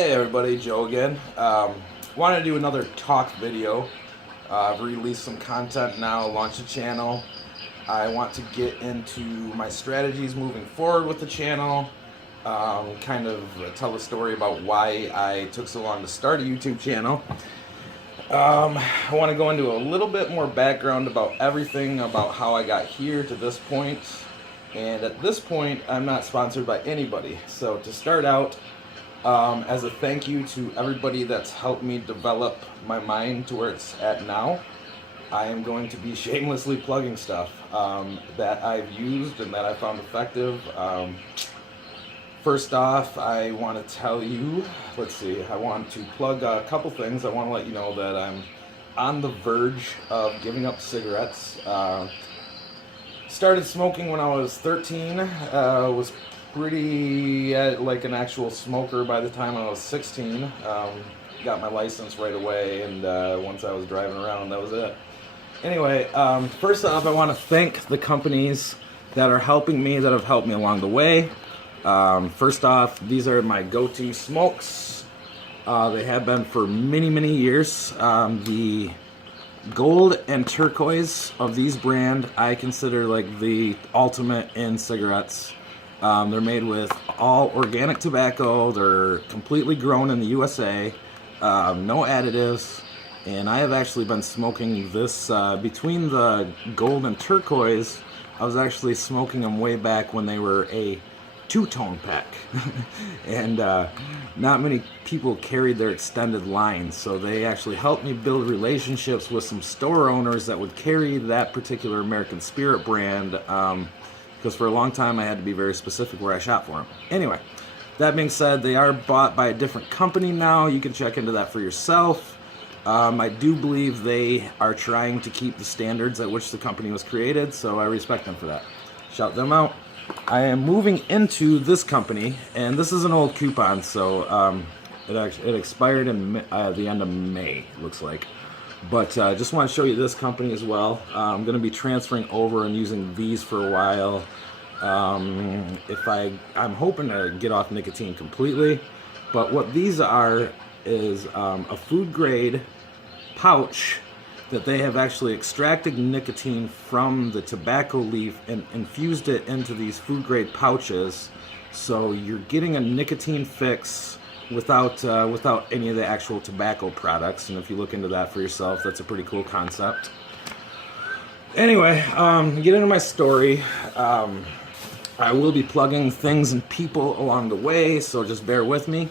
Hey everybody, Joe again. Want to do another talk video. I've released some content now, launched a channel. I want to get into my strategies moving forward with the channel. Kind of tell a story about why I took so long to start a YouTube channel. I want to go into a little bit more background about everything, about how I got here to this point. And at this point, I'm not sponsored by anybody. So to start out, as a thank you to everybody that's helped me develop my mind to where it's at now, I am going to be shamelessly plugging stuff that I've used and that I found effective. First off, I want to tell you, I want to plug a couple things. I want to let you know that I'm on the verge of giving up cigarettes. Started smoking when I was 13, was pretty like an actual smoker by the time I was 16. Got my license right away, and once I was driving around, that was it. Anyway, first off, I want to thank the companies that are helping me, that have helped me along the way. First off, these are my go-to smokes. They have been for many years. The gold and turquoise of these brand I consider like the ultimate in cigarettes. They're made with all organic tobacco. They're completely grown in the USA, no additives, and I have actually been smoking this between the gold and turquoise. I was actually smoking them way back when they were a two-tone pack, and not many people carried their extended line, so they actually helped me build relationships with some store owners that would carry that particular American Spirit brand. Because for a long time I had to be very specific where I shop for them. Anyway, that being said, they are bought by a different company now. You can check into that for yourself. I do believe they are trying to keep the standards at which the company was created, so I respect them for that. Shout them out. I am moving into this company, and this is an old coupon, so it expired in the end of May, looks like. But just want to show you this company as well. I'm going to be transferring over and using these for a while. I'm hoping to get off nicotine completely. But what these are is a food grade pouch that they have actually extracted nicotine from the tobacco leaf and infused it into these food grade pouches. So you're getting a nicotine fix without any of the actual tobacco products. And if you look into that for yourself, that's a pretty cool concept. Anyway, get into my story. I will be plugging things and people along the way, so just bear with me.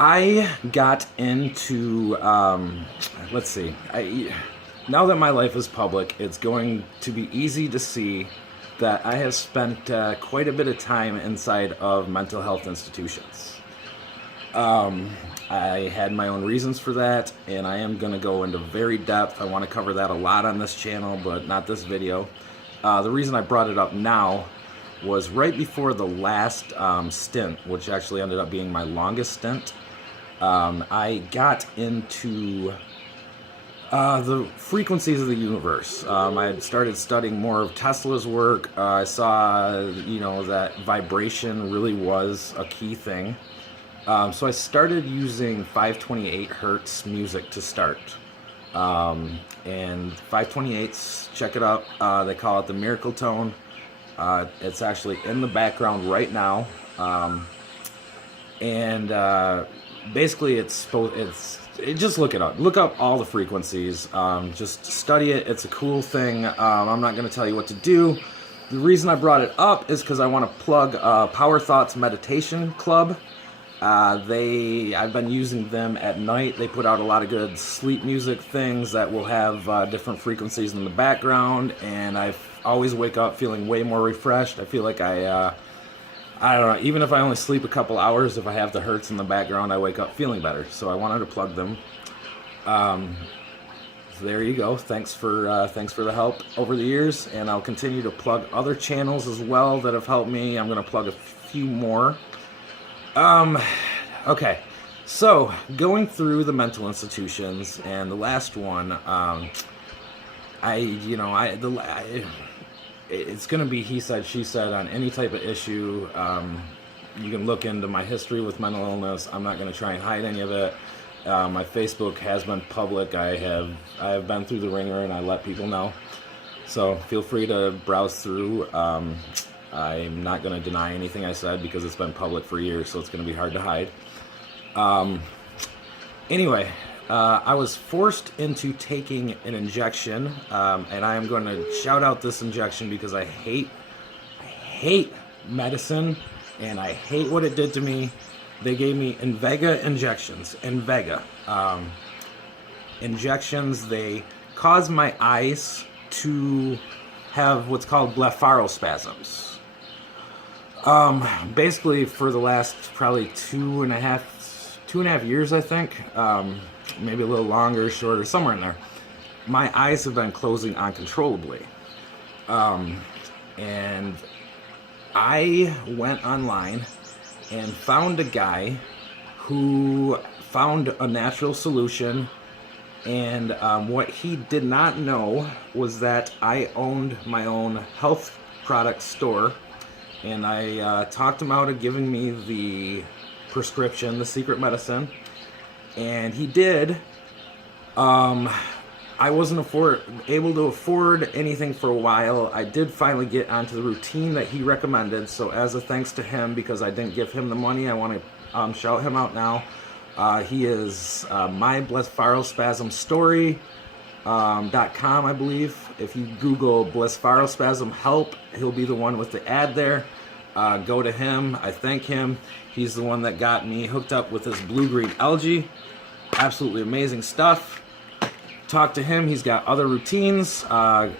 I got into, now that my life is public, it's going to be easy to see that I have spent quite a bit of time inside of mental health institutions. I had my own reasons for that, and I am going to go into very depth. I want to cover that a lot on this channel, but not this video. The reason I brought it up now was right before the last stint, which actually ended up being my longest stint. I got into the frequencies of the universe. I had started studying more of Tesla's work. I saw, that vibration really was a key thing. So I started using 528 hertz music to start. And 528s, check it out. They call it the miracle tone. It's actually in the background right now. Basically just look it up. Look up all the frequencies. Just study it. It's a cool thing. I'm not going to tell you what to do. The reason I brought it up is because I want to plug Power Thoughts Meditation Club. I've been using them at night. They put out a lot of good sleep music things that will have different frequencies in the background, and I always wake up feeling way more refreshed. I feel like I don't know, even if I only sleep a couple hours, if I have the hertz in the background, I wake up feeling better. So I wanted to plug them. So there you go. Thanks for the help over the years, and I'll continue to plug other channels as well that have helped me. I'm going to plug a few more. Okay, so going through the mental institutions, and the last one, it's going to be he said, she said on any type of issue. You can look into my history with mental illness. I'm not going to try and hide any of it. My Facebook has been public. I have been through the ringer, and I let people know. So feel free to browse through. I'm not going to deny anything I said because it's been public for years, so it's going to be hard to hide. Anyway, I was forced into taking an injection, and I am going to shout out this injection because I hate medicine, and I hate what it did to me. They gave me Invega injections. Invega injections. They cause my eyes to have what's called blepharospasms. Basically, for the last probably two and a half years, I think, maybe a little longer, shorter, somewhere in there, my eyes have been closing uncontrollably. And I went online and found a guy who found a natural solution, and what he did not know was that I owned my own health product store, and I talked him out of giving me the prescription, the secret medicine, and he did. I wasn't able to afford anything for a while. I did finally get onto the routine that he recommended, so as a thanks to him, because I didn't give him the money, I want to shout him out now. He is myblepharospasmstory.com, I believe. If you Google blepharospasm help, he'll be the one with the ad there. Go to him. I thank him. He's the one that got me hooked up with this blue-green algae. Absolutely amazing stuff. Talk to him. He's got other routines.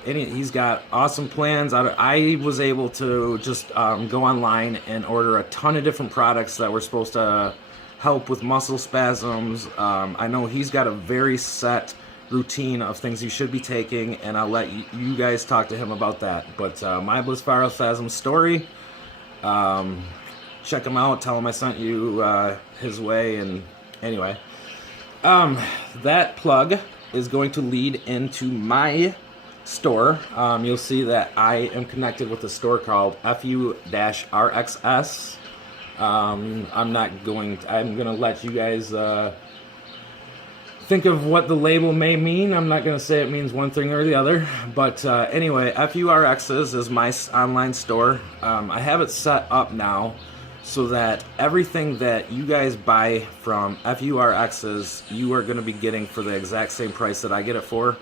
He's got awesome plans. I was able to just go online and order a ton of different products that were supposed to help with muscle spasms. I know he's got a very set routine of things you should be taking, and I'll let you guys talk to him about that. But my blepharospasm story, check him out. Tell him I sent you his way. And anyway, that plug is going to lead into my store. You'll see that I am connected with a store called FU-RXS. I'm going to let you guys think of what the label may mean. I'm not going to say it means one thing or the other. But anyway, FURXs is my online store. I have it set up now so that everything that you guys buy from FURXs, you are going to be getting for the exact same price that I get it for.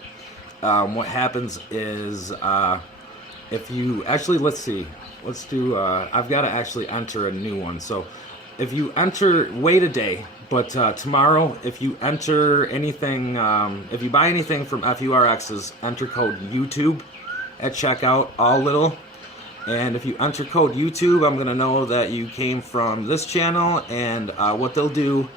What happens is, if you actually, let's do, I've got to actually enter a new one. So if you wait a day, but tomorrow, if you enter anything, if you buy anything from FURXs, enter code YouTube at checkout, all little. And if you enter code YouTube, I'm going to know that you came from this channel. And what they'll do,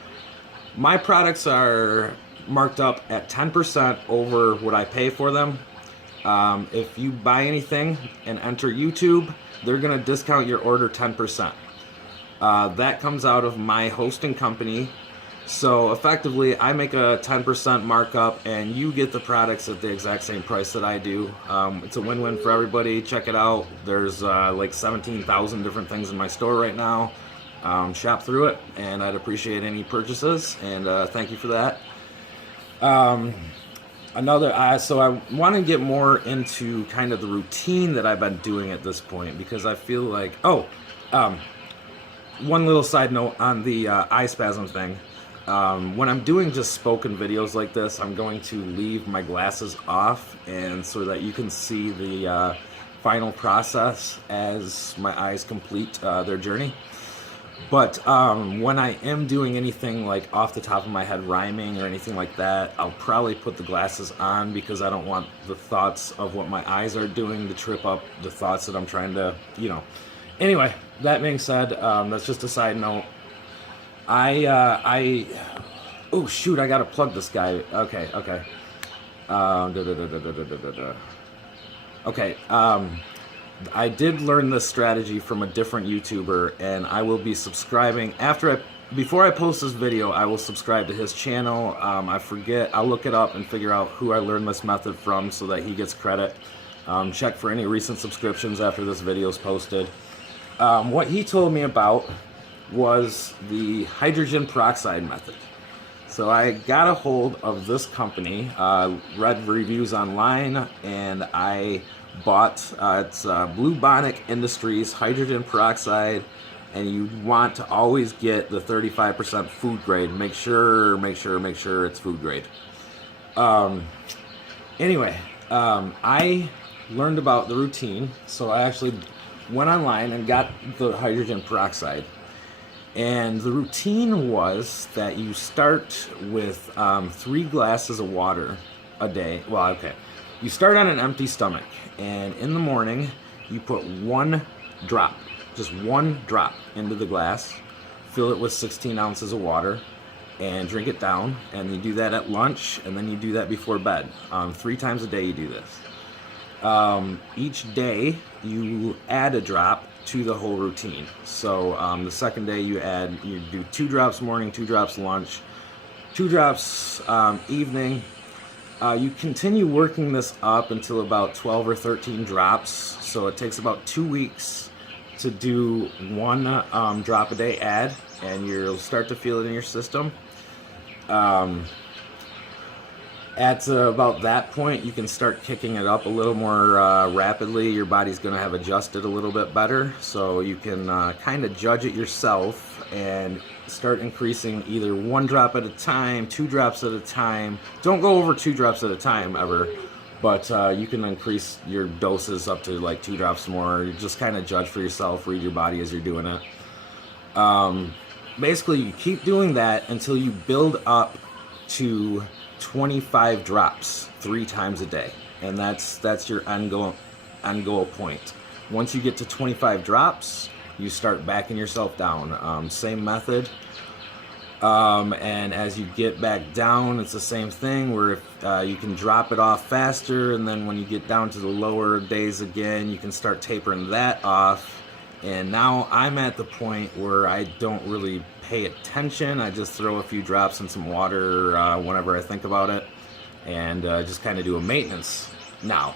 my products are marked up at 10% over what I pay for them. If you buy anything and enter YouTube, they're going to discount your order 10%. That comes out of my hosting company. So effectively, I make a 10% markup, and you get the products at the exact same price that I do. It's a win-win for everybody. Check it out. There's like 17,000 different things in my store right now. Shop through it, and I'd appreciate any purchases, and thank you for that. So I want to get more into kind of the routine that I've been doing at this point, because I feel like, one little side note on the eye spasm thing. When I'm doing just spoken videos like this, I'm going to leave my glasses off, and so that you can see the final process as my eyes complete their journey. But when I am doing anything like off the top of my head rhyming or anything like that, I'll probably put the glasses on, because I don't want the thoughts of what my eyes are doing to trip up the thoughts that I'm trying to, Anyway, that being said, that's just a side note. Oh shoot, I gotta plug this guy. Okay. Okay, I did learn this strategy from a different YouTuber, and I will be subscribing before I post this video. I will subscribe to his channel. I forget, I'll look it up and figure out who I learned this method from so that he gets credit. Check for any recent subscriptions after this video is posted. What he told me about was the hydrogen peroxide method. So I got a hold of this company, read reviews online, and I bought it's Bluebonic Industries hydrogen peroxide, and you want to always get the 35% food grade. Make sure it's food grade. Anyway, I learned about the routine, so I actually went online and got the hydrogen peroxide. And the routine was that you start with 3 glasses of water a day. Well, okay. You start on an empty stomach, and in the morning, you put 1 drop, just 1 drop into the glass, fill it with 16 ounces of water, and drink it down. And you do that at lunch, and then you do that before bed. 3 times a day you do this. Each day, you add a drop to the whole routine. So the second day you do 2 drops morning, 2 drops lunch, 2 drops evening. You continue working this up until about 12 or 13 drops. So it takes about 2 weeks to do 1 drop a day add, and you'll start to feel it in your system. At about that point, you can start kicking it up a little more rapidly. Your body's going to have adjusted a little bit better, so you can kind of judge it yourself and start increasing either 1 drop at a time, 2 drops at a time. Don't go over 2 drops at a time ever, but you can increase your doses up to like 2 drops more. You just kind of judge for yourself, read your body as you're doing it. Basically, you keep doing that until you build up to 25 drops 3 times a day, and that's your end goal point. Once you get to 25 drops, you start backing yourself down. Same method, and as you get back down, it's the same thing where if, you can drop it off faster, and then when you get down to the lower days again, you can start tapering that off. And now I'm at the point where I don't really pay attention. I just throw a few drops in some water whenever I think about it, and just kind of do a maintenance now.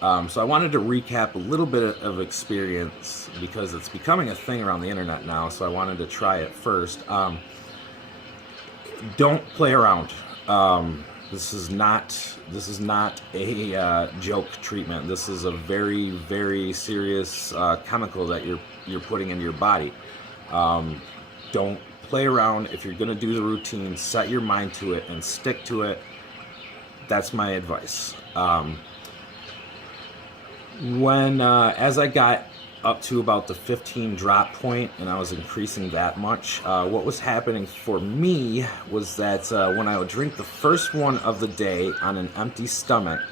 So I wanted to recap a little bit of experience because it's becoming a thing around the internet now, so I wanted to try it first. Don't play around. This is not a joke treatment. This is a very, very serious chemical that you're putting into your body. Don't play around. If you're gonna do the routine, set your mind to it and stick to it. That's my advice. As I got up to about the 15 drop point and I was increasing that much, what was happening for me was that when I would drink the first one of the day on an empty stomach,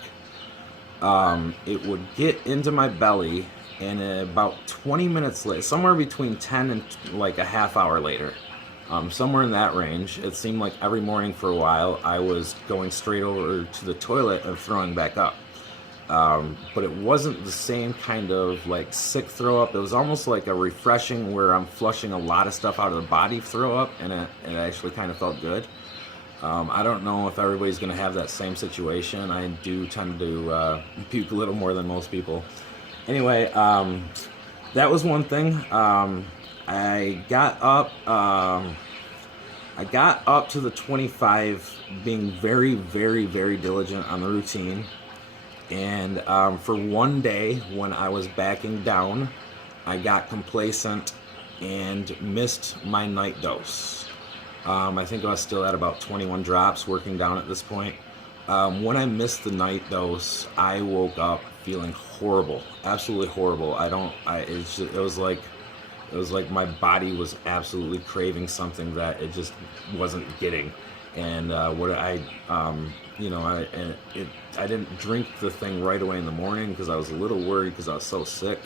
it would get into my belly, and about 20 minutes later, somewhere between 10 and like a half hour later, somewhere in that range, it seemed like every morning for a while I was going straight over to the toilet and throwing back up. But it wasn't the same kind of like sick throw up. It was almost like a refreshing where I'm flushing a lot of stuff out of the body throw up, and it actually kind of felt good. I don't know if everybody's going to have that same situation. I do tend to puke a little more than most people. Anyway, that was one thing. I got up to the 25, being very, very, very diligent on the routine. And for one day when I was backing down, I got complacent and missed my night dose. I think I was still at about 21 drops working down at this point. When I missed the night dose, I woke up feeling horrible, absolutely horrible. It was like my body was absolutely craving something that it just wasn't getting. And I didn't drink the thing right away in the morning because I was a little worried because I was so sick.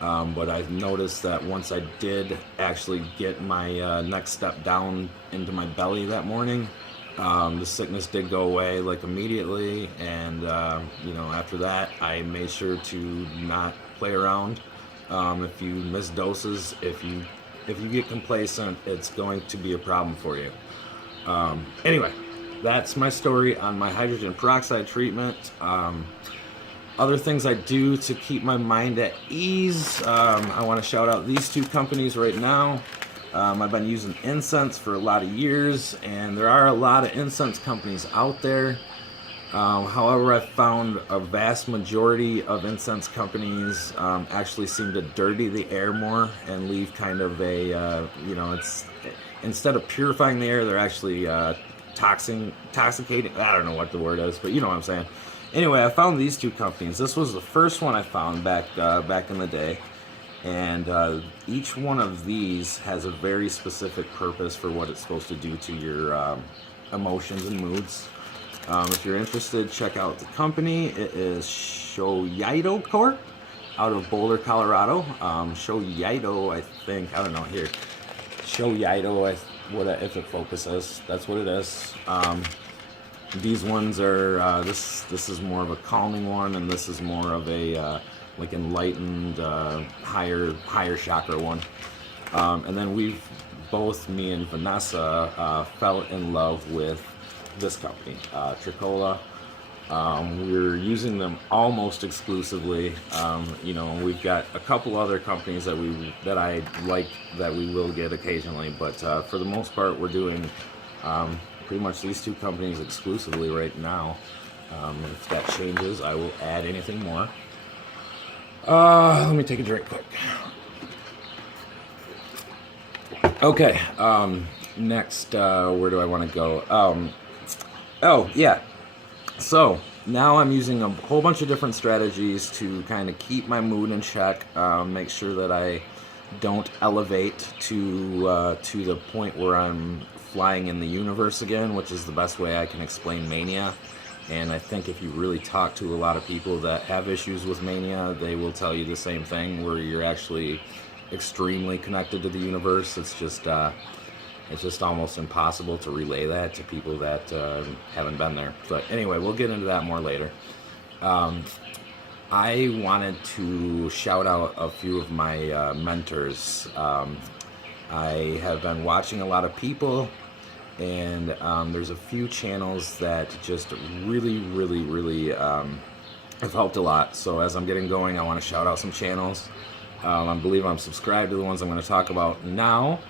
But I noticed that once I did actually get my next step down into my belly that morning, the sickness did go away like immediately. And after that, I made sure to not play around. If you miss doses, if you get complacent, it's going to be a problem for you. Anyway, that's my story on my hydrogen peroxide treatment. Other things I do to keep my mind at ease, I want to shout out these 2 companies right now. I've been using incense for a lot of years, and there are a lot of incense companies out there. However, I've found a vast majority of incense companies actually seem to dirty the air more and leave kind of a, it's instead of purifying the air, they're actually intoxicating. I don't know what the word is, but you know what I'm saying. Anyway, I found these two companies. This was the first one I found back in the day, and each one of these has a very specific purpose for what it's supposed to do to your emotions and moods. If you're interested, check out the company. It is Shoyido Corp out of Boulder, Colorado. Shoyido, I think. I don't know here. Shoyido, if it focuses, that's what it is. These ones are this is more of a calming one, and this is more of a like enlightened higher chakra one. And then me and Vanessa fell in love with this company, Tricola. We're using them almost exclusively. We've got a couple other companies that I like that we will get occasionally, but for the most part, we're doing pretty much these two companies exclusively right now. If that changes, I will add anything more. Let me take a drink quick. Okay. Next, where do I want to go? Oh, yeah. So, now I'm using a whole bunch of different strategies to kind of keep my mood in check, make sure that I don't elevate to the point where I'm flying in the universe again, which is the best way I can explain mania. And I think if you really talk to a lot of people that have issues with mania, they will tell you the same thing, where you're actually extremely connected to the universe. It's just almost impossible to relay that to people that haven't been there. But anyway, we'll get into that more later. I wanted to shout out a few of my mentors. I have been watching a lot of people, and there's a few channels that just really have helped a lot. So as I'm getting going, I want to shout out some channels. I believe I'm subscribed to the ones I'm going to talk about now.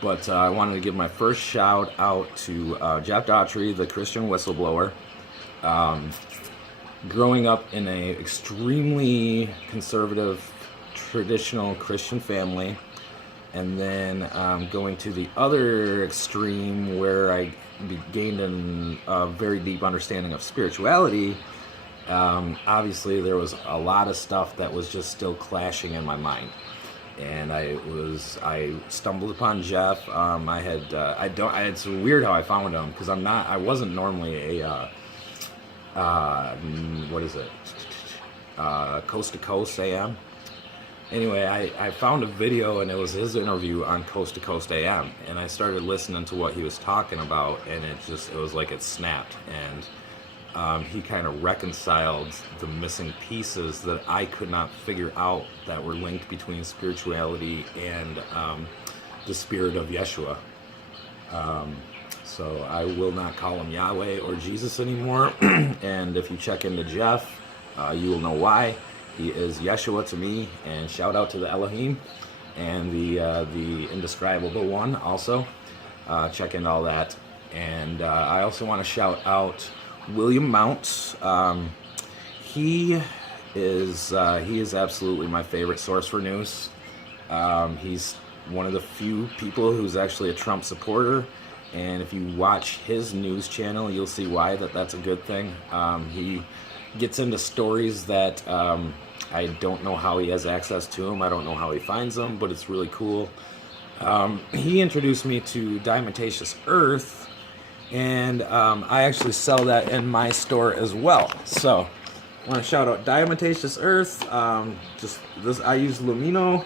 But I wanted to give my first shout out to Jeff Daughtry, the Christian whistleblower. Growing up in an extremely conservative, traditional Christian family, and then going to the other extreme where I gained a very deep understanding of spirituality, obviously there was a lot of stuff that was just still clashing in my mind. And I stumbled upon Jeff. It's weird how I found him, because I wasn't normally a Coast to Coast AM. Anyway, I found a video, and it was his interview on Coast to Coast AM, and I started listening to what he was talking about, and it was like it snapped, and he kind of reconciled the missing pieces that I could not figure out that were linked between spirituality and the spirit of Yeshua. So I will not call him Yahweh or Jesus anymore. And if you check into Jeff, you will know why. He is Yeshua to me, and shout out to the Elohim and the indescribable one also. Check into all that. And I also want to shout out William Mount. He is absolutely my favorite source for news. He's one of the few people who's actually a Trump supporter, and if you watch his news channel, you'll see why that's a good thing. He gets into stories that I don't know how he has access to them. I don't know how he finds them, but it's really cool. He introduced me to Diamantatious Earth, and I actually sell that in my store as well. So I want to shout out Diamantatious Earth. I use Lumino.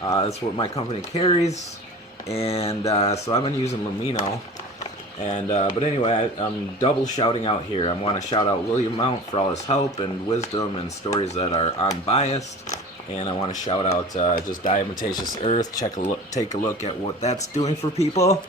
That's what my company carries, and so I've been using Lumino. And but anyway, I'm double shouting out here. I want to shout out William Mount for all his help and wisdom and stories that are unbiased. And I want to shout out just Diamantatious Earth. Take a look at what that's doing for people.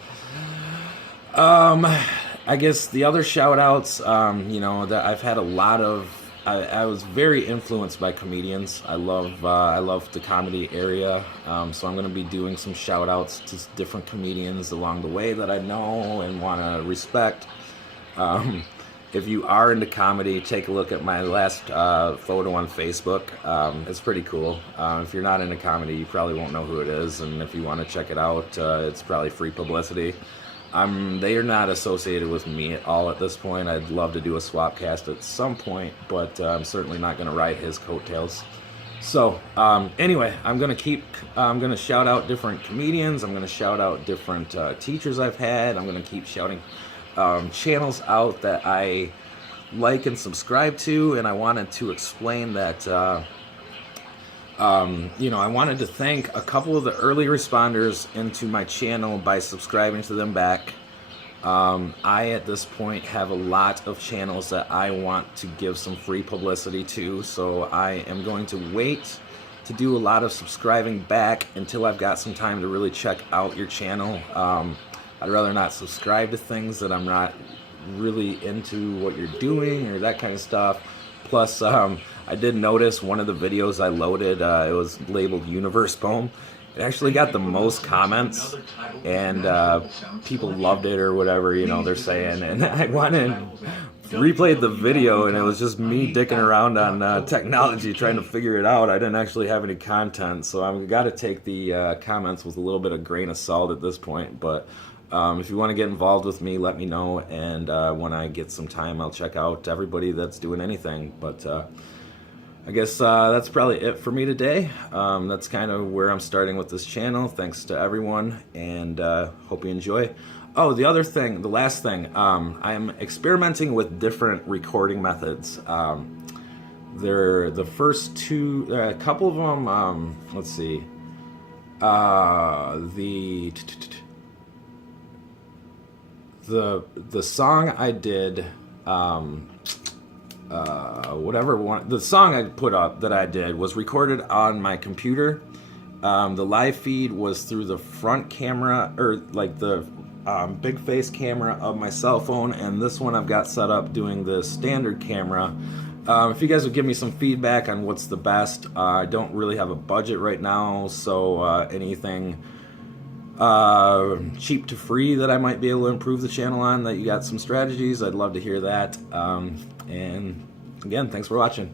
I guess the other shout outs, that I've had a lot of I was very influenced by comedians. I love the comedy area, so I'm going to be doing some shout outs to different comedians along the way that I know and want to respect. Um, if you are into comedy, take a look at my last photo on Facebook. It's pretty cool. If you're not into comedy, you probably won't know who it is, and if you want to check it out, it's probably free publicity. They are not associated with me at all at this point. I'd love to do a swap cast at some point, but I'm certainly not going to ride his coattails. So anyway, I'm gonna shout out different comedians. I'm gonna shout out different teachers I've had. I'm gonna keep shouting channels out that I like and subscribe to, and I wanted to explain that. I wanted to thank a couple of the early responders into my channel by subscribing to them back. I, at this point, have a lot of channels that I want to give some free publicity to, so I am going to wait to do a lot of subscribing back until I've got some time to really check out your channel. I'd rather not subscribe to things that I'm not really into what you're doing or that kind of stuff. Plus, I did notice one of the videos I loaded, it was labeled Universe Poem. It actually got the most comments, and people loved it or whatever, they're saying. And I went and replayed the video, and it was just me dicking around on technology trying to figure it out. I didn't actually have any content, so I've got to take the comments with a little bit of grain of salt at this point. But if you want to get involved with me, let me know, and when I get some time, I'll check out everybody that's doing anything. But I guess that's probably it for me today. That's kind of where I'm starting with this channel. Thanks to everyone, and hope you enjoy. Oh, the last thing, I'm experimenting with different recording methods. They're the first two, a couple of them, let's see, the song I did, the song I put up that I did was recorded on my computer. The live feed was through the front camera, or like the big face camera of my cell phone, and this one I've got set up doing the standard camera. If you guys would give me some feedback on what's the best, I don't really have a budget right now, so anything cheap to free that I might be able to improve the channel on, that you got some strategies, I'd love to hear that. And again, thanks for watching.